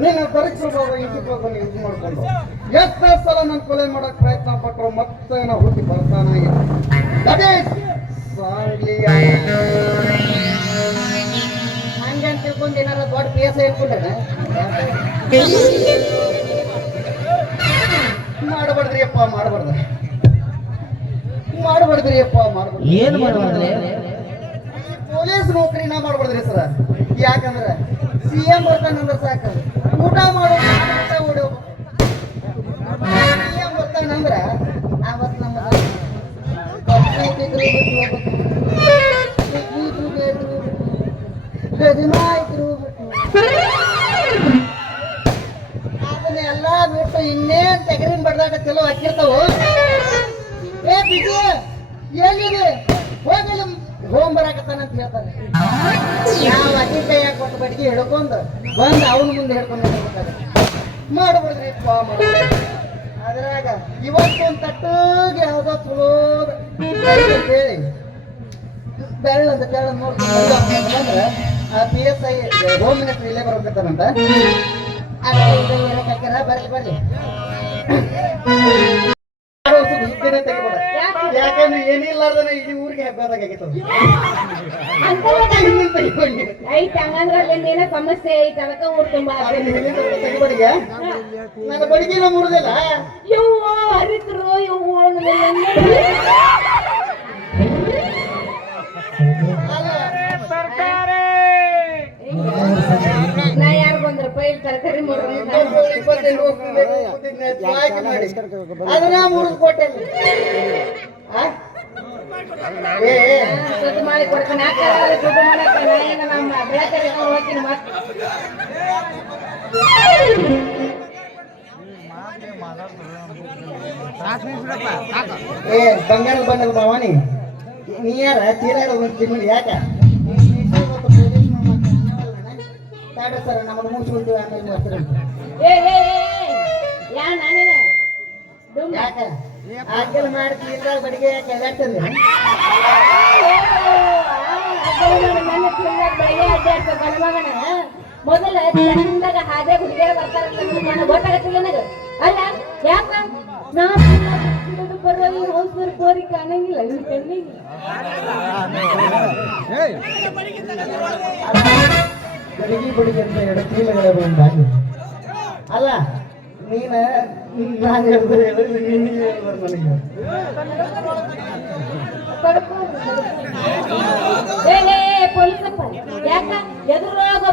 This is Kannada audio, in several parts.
ನೀನು ಪರಿಚಯವಾದ ಇಂಟಿಕೋದನ್ನು ಯೂಸ್ ಮಾಡ್ಕೊಂಡು. ಎಷ್ಟೇ ಸಲ ನನ್ನ ಕೊಲೆ ಮಾಡಕ್ ಪ್ರಯತ್ನ ಪಟ್ಟರು ಮತ್ತೆ ನಾ ಹುಟ್ಟಿ ಬರ್ತಾನ ಈಸ್ ಹಂಗಂತ ತಿಳ್ಕೊಂಡು ಏನಾರ ದೊಡ್ಡ ಪಿ ಎಸ್ ಇಟ್ಕೊಂಡ್ರೆ ಮಾಡಬಾರ್ದ್ರಿ ಅಪ್ಪ ಮಾಡಬಾರ್ದ. ಮಾಡಬಾರ್ದ್ರಿ ಅಪ್ಪ ಮಾಡಬಾರ್ದು. ಏನ್ ಮಾಡ್ಬಾರ್ದ್ರಿ? ಪೊಲೀಸ್ ನೌಕರಿನ ಮಾಡಬಾರ್ದ್ರಿ ಸರ್. ಯಾಕಂದ್ರೆ ಸಿ ಎಂ ಬರ್ತಾನಂದ್ರೆ ಸಾಕು. ಊಟ ಮಾಡೋ ಹೊಡಿಯೋ ಸಿ ಎಂ ಬರ್ತಾನಂದ್ರೆ ಅವತ್ತು ನಮ್ಮ ಬಿಟ್ಟು. ಅದನ್ನೆಲ್ಲ ಬಿಟ್ಟು ಇನ್ನೇನ್ ತೆಗರಿನ ಬಡ್ದಾಗ ಚಲೋ ಹಾಕಿರ್ತಾವು? ಏ ಬಿಜಿ, ಎಲ್ಲಿದೆ? ಹೋಗಲಿ ಹೋಮ್ ಬರಾಕತ್ತಾನಂತ ಅಂತ ಹೇಳ್ತಾರೆ ನಾವು ಅಕ್ಕಿ ಕೈಯಾಗ ಕೊಟ್ಟು ಬಡ್ಗಿ ಹಿಡ್ಕೊಂಡು ಬಂದು ಅವನ ಮುಂದೆ ಹಿಡ್ಕೊಂಡು ಹೋಗ್ತಾರೆ ಮಾಡ್ಬಿಡ್ರಿ. ಅದ್ರಾಗ ಇವತ್ತೊಂದು ತಟ್ಟಗೆ ಯಾವ್ದೋ ಚಲೋ ಅಂತ ಹೇಳಿ. ಬೆಳ್ಳ ಅಂತ ಕೇಳ ನೋಡ್ಕೊಂಡ್ರೆ ಆ P S I home minister ಇಲ್ಲೇ ಹಾಕ್ಯಾರ? ಬರ್ಲಿ ಬರ್ಲಿ ಏನಿಲ್ಲಾರ್ದನ ಈ ಊರಿಗೆ ಐತ್ ಹಂಗಂದ್ರ ಸಮಸ್ಯೆ ಐತಿ ಅದಕ್ಕ ಊರ್ ತುಂಬಾ ಹಿಂದಿನ ನನ್ನ ಮುರಿದಿಲ್ಲ. ಯವ್ವ ಹರಿತರು ಯವ್ವ ನಾ ಯಾರು ಬಂದ್ರ ಪೈಲ್ ತರಕಾರಿ ಮಾಡಿ. ಅದನ್ನ ಮುರಿದು ಕೊಟ್ಟೆ ಏ ಏ, ಸುದ್ದಿ ಮಾಡಿ ಕೊಡ್ತಾನೆ ಹಾಕಲ್ಲ ದುಡ್ಡು ಮಾಡಕ್ಕ ನಾ ಏನ ನಮ್ಮ ಬೆಳಕರಿ ಹೋಗ್ತೀನಿ ಮತ್ತೆ ಏ ಬಂಗಾರ ಬಂದಲ್ಲ ಭವಾನಿ ನೀ. ಯಾರ? ಚೀರಾಡ ಚಿಮ್ಮಡಿ ಯಾಕ? ಸರ್ ನಮ್ಮನ್ನು ಮುಗಿಸ್ಬಿಡ್ತೀವಿ ಆಮೇಲೆ ಮಾಡ್ತೀರಿ ಏ ಏ ಯಾ. ಯಾಕ ಆಕೆಲ್ ಮಾಡಿ ಚೀರಾಗ ಬಡಿಗೆ ಮೊದಲ ಚಂದಾಗ ಹಾಗೆ ಹುಡುಗಿಯರ ಬರ್ತಾರಲ್ಲ ಗೊತ್ತಾಗತ್ತಿಲ್ಲ ನನಗೆ. ಅಲ್ಲ ಯಾಕ? ನಾ ಬರೋ ಈ ಹೋಸ್ಬರ್ ಕೋರಿ ಕಾಣಂಗಿಲ್ಲ ಕಣ್ಣಿಗೆ. ಬಡಿಗೆ ಬಡಿಗೆ ಅಂತ ಎರಡು ಚೀಲಗಳ ಬಂದಾಗಿ ಅಲ್ಲ ನೀನ ಯಾಕ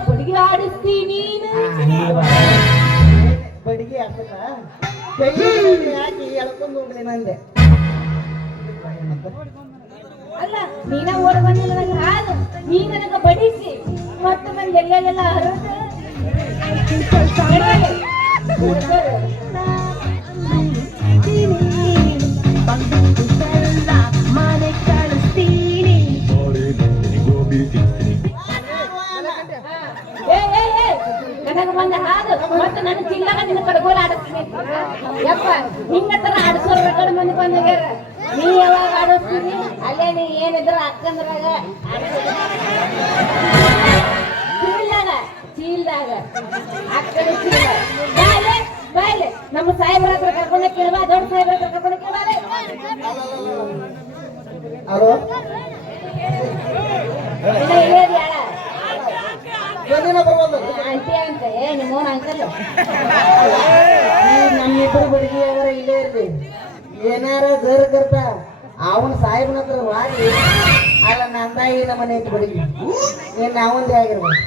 ಬಡಿಗೆ ಆಡಿಸ್ತಿ ನೀನು ಬಡಿಗೆ ಹಾಕಲ್ಲ ಹಾಕಿ ಎಳ್ಕೊಂಡು ಹೋಗ್ಲಿ ಅಲ್ಲ ನೀನ ಬಂದಿಲ್ಲ ನನಗೆ ಹಾಲು ನೀ ಬಡಿಸಿ ಮತ್ತೆ ನಂಗೆ ಎಲ್ಲೆಲ್ಲ ಬಂದ ಹಾಲು ಮತ್ತೆ ನನ್ನ ಚಿಲ್ಲಗ ನಿನ್ನ ಕಡಗೋಲ ಆಡಿಸ್ತೀನಿ ಯಪ್ಪ ನಿನ್ನ ತರ ಆಡಿಸೋರ್ ಕಡೆ ಮಂದಿ ನೀ ಯಾವಾಗ ಆಡಿಸ್ತೀನಿ ಅಲ್ಲೇ ನೀ ಏನಿದ್ರ ಅಕ್ಕಂದ್ರಾಗ ಚೀಲ್ದಾಗ ಚೀಲ್ದಾಗ ಅಕ್ಕನ ಬಾಯ್ಲೆ ನಮ್ಮ ಸಾಹೇಬ್ರ ಹತ್ರ ಕೇಳ್ಬಾ ದೊಡ್ಡ ಸಾಹೇಬ್ರ ಕರ್ಕೊಂಡ ಕೇಳ್ಬಾರೆ ಆಂಟಿ ಅಂತ ಏ ನಿಮ್ಮೋನ್ ಅಂಕಲ್ ನಮ್ಮಿಬ್ಬರು ಬಡಿಗೆ ಯಾವಾರ ಇಲ್ಲೇ ಇರ್ಲಿ ಏನಾರ ಜರ್ ಕರ್ತ ಅವನ ಸಾಹೇಬನ ಹತ್ರ ಮಾಡಿ ಅಲ್ಲ ನಂದಾಯಿ ನಮ್ಮ ಮನೆ ಐತಿ ಬಡಿಗೆ. ನೀನ್ ನಾವಂದೇ ಆಗಿರ್ಬೋದು.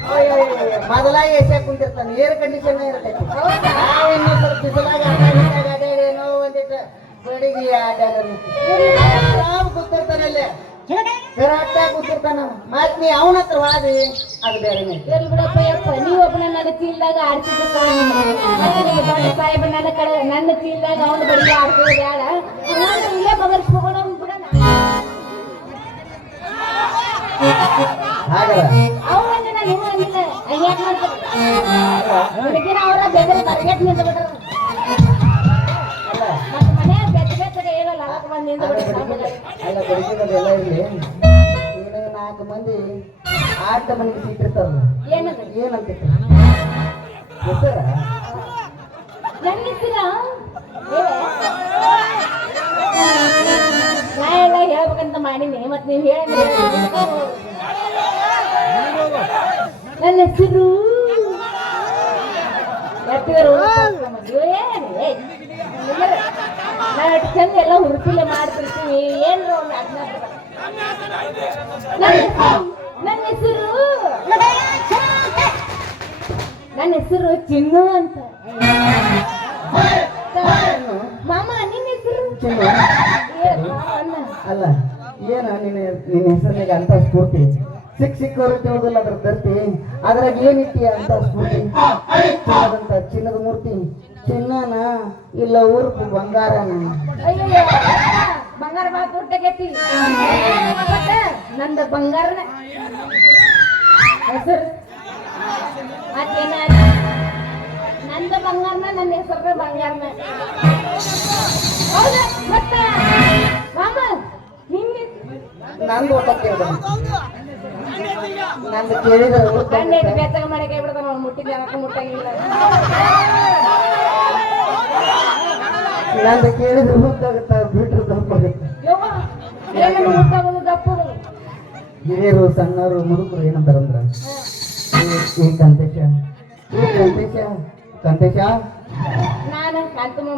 ಮೊದಲಾಗಿ ಎಸೆ ಕುಂತಿರ್ತಾನೆ? ಏರ್ ಕಂಡೀಷನ್ ಇರ್ತೈತಿ. ನಾವು ಇನ್ನೊಂದ್ ಸ್ವಲ್ಪ ಬಿಸಿಲಾಗ ಆರಾಮ್ ಕೂತಿರ್ತಾನಲ್ಲೇ. ಕರಾಟ ಕೂತಿರ್ತಾನ. ಮತ್ ನೀ ಅವನ ಹತ್ರ ವಾದಿ ಅದು ಬೇರೆ ಇರ್ಲಿ ಬಿಡಪ್ಪ ಯಪ್ಪ ನೀವ್ ಒಬ್ಬನ ನನ್ನ ಚೀಲ್ದಾಗ ಆಡ್ಸಿದ್ದು ದೊಡ್ಡ ಸಾಹೇಬ ನನ್ನ ಕಡೆ ನನ್ನ ಚೀಲ್ದಾಗ ಅವನ ಬಡಿ ಬೇಡ. ಹಂಗಂದ್ರೆ ಇಲ್ಲೇ ಬಗರ್ಸ್ಬೋಣ ಬಿಡೋಣ. ಹಾಗಲ್ಲ ಅಂದಿಲ್ಲ. ಮಾಡ್ತಾರೆ? ಅವರ ಬರ್ಗೆಟ್ ನಿಂತ ಬಿಟ್ರ. ಅಲ್ಲ ಇರಲಿ. ನಾಲ್ಕು ಮಂದಿ ಆಟ ಮನೆಗೆ ಸಿಟ್ಟಿರ್ತಾರ ಏನಂತ ಹೆಸರ? ನಾ ಎಲ್ಲ ಹೇಳ್ಬೇಕಂತ ಮಾಡೀನಿ ಮತ್ತೆ ನೀವು ಹೇಳಿದ್ರೆ ನನ್ನ ಹೆಸರು ಚಂದ ಎಲ್ಲ ಹುಡುಕಿಲ್ಲ ಮಾಡ್ತಿರ್ತೀವಿ ಏನ್ರ ನನ್ನ ಹೆಸರು ನನ್ನ ಹೆಸರು ಚಿನ್ನು ಅಂತ ಮಾಮ ನಿನ್ನ ಹೆಸರು. ಅಲ್ಲ ಏನ ನಿನ್ನ ನಿನ್ನ ಹೆಸರಿನಾಗ ಅಂತ ಸ್ಫೂರ್ತಿ? ಸಿಕ್ಕವ್ರು ತಿಳಿದಿಲ್ಲ ಅದ್ರ ಧರ್ತಿ. ಅದ್ರಾಗ ಏನಿಟ್ಟಿ ಅಂತ ಸ್ಮೃತಿ? ಚಿನ್ನದಂತ ಚಿನ್ನದ ಮೂರ್ತಿ. ಚಿನ್ನನ ಇಲ್ಲ ಊರ್ಪು ಬಂಗಾರನ. ಬಂಗಾರ ಬಾ ನಂದ ಬಂಗಾರನ. ಹೆಸರು? ನಂದ ಬಂಗಾರನ ನನ್ನ ಹೆಸರು ಬಂಗಾರನ. ಹೌದಾ? ಮತ್ತ ಮಾಮ ನಿನ್ನ ನಂದು ಒಟ್ಟ ಕೇಳ್ದ ನಂದು ಕೇಳಿದ್ರೆ ಗಂಡ ಐತಿ ಬೆತ್ತಗ ಮಾಡಿ ಕೈ ಬಿಡ್ತಾನ ಅವ್ನು ಮುಟ್ಟಿದ ಜನಕ್ಕೆ ಮುಟ್ಟಂಗಿಲ್ಲ? ನಂದು ಹುದ್ದಾಗುತ್ತ ಬಿಟ್ರೆ ದಪ್ಪದು ಹಿರಿಯರು ಸಣ್ಣರು ಮುದುಕರು ಏನಂತಾರಂದ್ರ ಈ- ಕಂತೇಶ. ಈ ಕಂತೇಶ. ಕಂತೇಶ.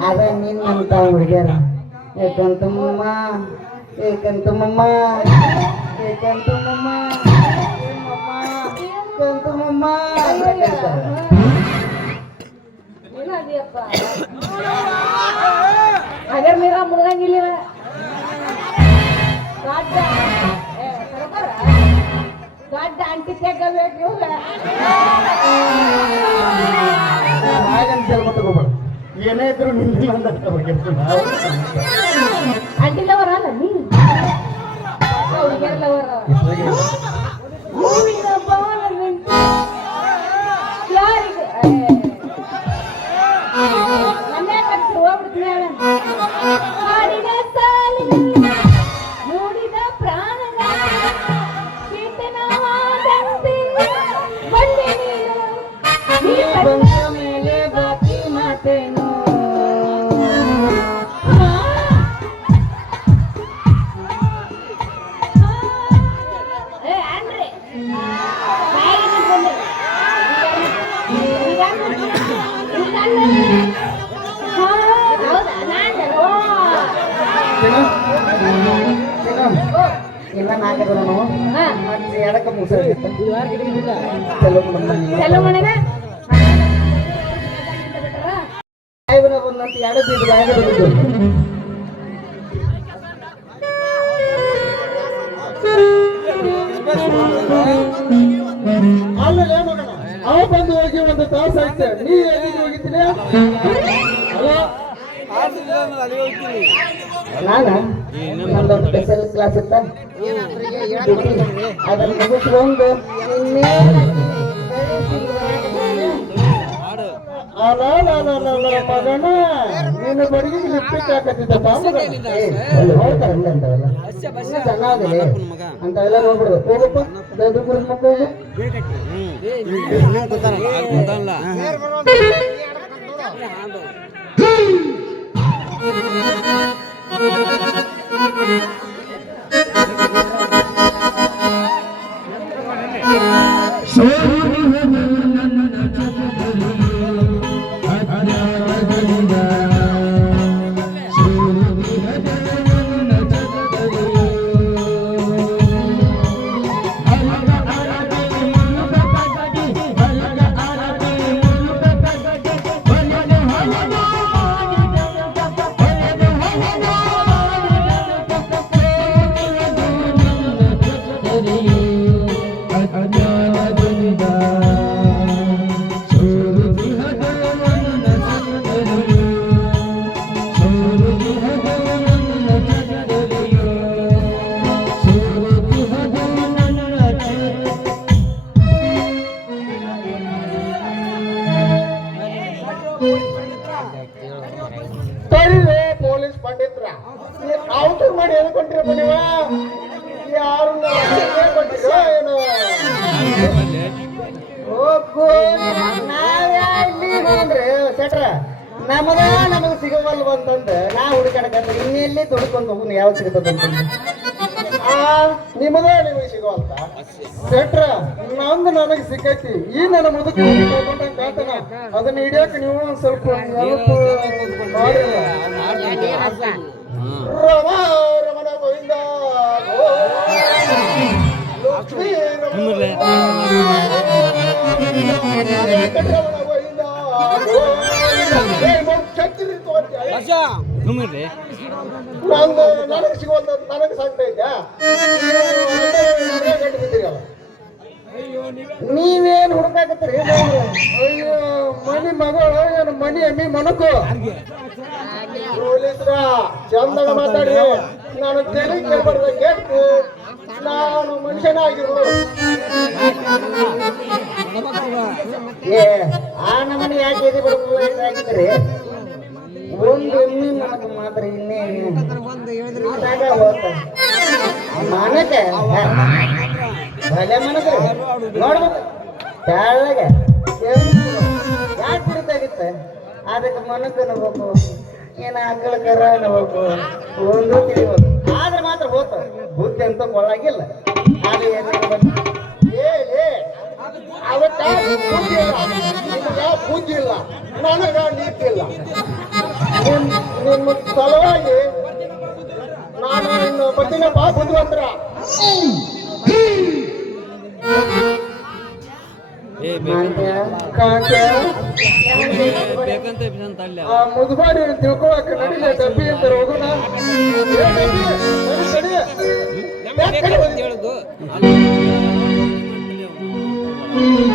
ಅದ ನಿನ್ನಂತ ಹುಡುಗ್ಯಾರ ಏಕಂತಮ್ಮ ಏಕಂತಮ್ಮ ಏಕಂತಮ್ಮ ಏನದಿಯಪ್ಪ ಅಗರ್ ನೀರ ಮುಳುಗಂಗಿಲ್ಲ. ದೊಡ್ಡ? ದೊಡ್ಡ ಅಂಟಿ ತೆಗಬೇಕು. ಹಾಗಂತ ಹೋಗ್ಬೇಡ. ಏನೇ ಇದ್ರು ನಿಂತಿಲ್ಲ ಅಂತ ಹೋಗಿರ್ತೀನಿ ನಾವು. ಅಂಟಿ ಲವರ್ ಅಲ್ಲ ನೀ ಲವರ್ ಆಮೇಲೆ ಮಗನ ಅವ ಬಂದು ಹೋಗಿ ಒಂದು ತಾಸು ಆಯ್ತು. ನೀ ಎಲ್ಲಿಗೆ ಹೋಗಿದ್ದೀನಿ ಅಲ್ಲ ನಾನ? ನಂದೊಂದು ಸ್ಪೆಷಲ್ ಕ್ಲಾಸ್ ಇತ್ತ? ಅದನ್ನ ಮುಗಿಸ್ಕೊಂಡು ಮಗನ ನೀನು ಬಡಗಿಗೆ ಲಿಪ್ಪಿಕ್ ಹಾಕತ್ತಿದ್ದ ನೋಡ್ತಾರಲ್ಲ ಅಂತವೆಲ್ಲ ಇನ್ನು ಚೆನ್ನಾಗಿದೆ. ಅಂತವೆಲ್ಲ ನೋಡ್ಬಿಡ್ದು ಹೋಗಪ್ಪ. ದೊಡ್ಡ ಕುರಿದ ಮಕ್ಕಳು ಪೊಲೀಸ್ ಪಂಡಿತ್ರ. ಕೌಂಟರ್ ಮಾಡಿ ಹೇಳ್ಕೊಂಡ್ರಪ್ಪ ನೀವ? ಯಾರು ಏನು? ಹೋಗು ಸೆಟ್ರ ನಮಗ ನಮಗ ಸಿಗವಲ್ವ ಅಂತಂದ ನಾ ಹುಡುಕಾಡಕ ಇನ್ನೆಲ್ಲಿ ದುಡ್ಕೊಂಡ್ ಹೋಗುನ್ ಯಾವ ಸಿಗ್ತದಂತ. ನಿಮ್ಮದೇ ನಿಮಗೆ ಸಿಗುವಂತ. ಸೆಟ್ರ ನಂದು ನನಗೆ ಸಿಕ್ಕೈತಿ. ಈ ನನ್ನ ಮುದುಕಿ ಕಾತನ. ಅದನ್ನ ಹಿಡಿಯಕ್ ನೀವು ಒಂದ್ ಸ್ವಲ್ಪ ಹೆಲ್ಪ್ ಮಾಡಿಲ್ಲ ರಮ ರಮಣ ಗೋವಿಂದ. ಲಕ್ಷ್ಮೀ ರಮಣ ಚಕ್ರಿ ನಾನು ನನಗೆ ಸಿಗುವಂತ ನನಗೆ ಇದ್ಯಾ ನೀವೇನು ಹುಡುಕಾಕತ್ತೀರಿ? ಅಯ್ಯೋ ಮನಿ ಮಗಳು ಏನು ಮನಿ ಅಮ್ಮಿ ಮನಕು ಪೊಲೀಸ್ರ ಚಂದನ ಮಾತಾಡಿ. ನಾನು ತೆಲಿ ಕೇಳ್ಬಾರ್ದ ಕೇಳ್ತು ನಾನು ಮನುಷ್ಯನಾಗಿರು ಏ ಆ ನಮನಿ ಯಾಕೆ ಇದೆ ಅನ್ಬೇಕು ಏನ ಆಕಳ ಕರ ಅನ್ನಬೇಕು ಒಂದು ತಿಳಿಬೇಕು ಆದ್ರೆ ಮಾತ್ರ ಹೋತ. ಬುದ್ಧಿ ಅಂತ ಕೊಳ್ಳಾಗಿಲ್ಲ ಅದು ಏನು ಅವತ್ತ ಬುದ್ಧಿ ಇಲ್ಲ. ನಿನಗ ನೀತಿ ಇಲ್ಲ? ನಿಮ್ ನಿಮ್ಮ ಸಲುವಾಗಿ ನಾನು ಇನ್ನು ಬರ್ತೀನಪ್ಪ ಬುದ್ಧಿವಂತರ ಕಾಂತ ಆ ಮುದುಬಾಡಿ ತಿಳ್ಕೊಳಕ ನಡಿಲೆ ಡಬ್ಬಿ ಅಂತ ಹೋಗೋಣ. ಏ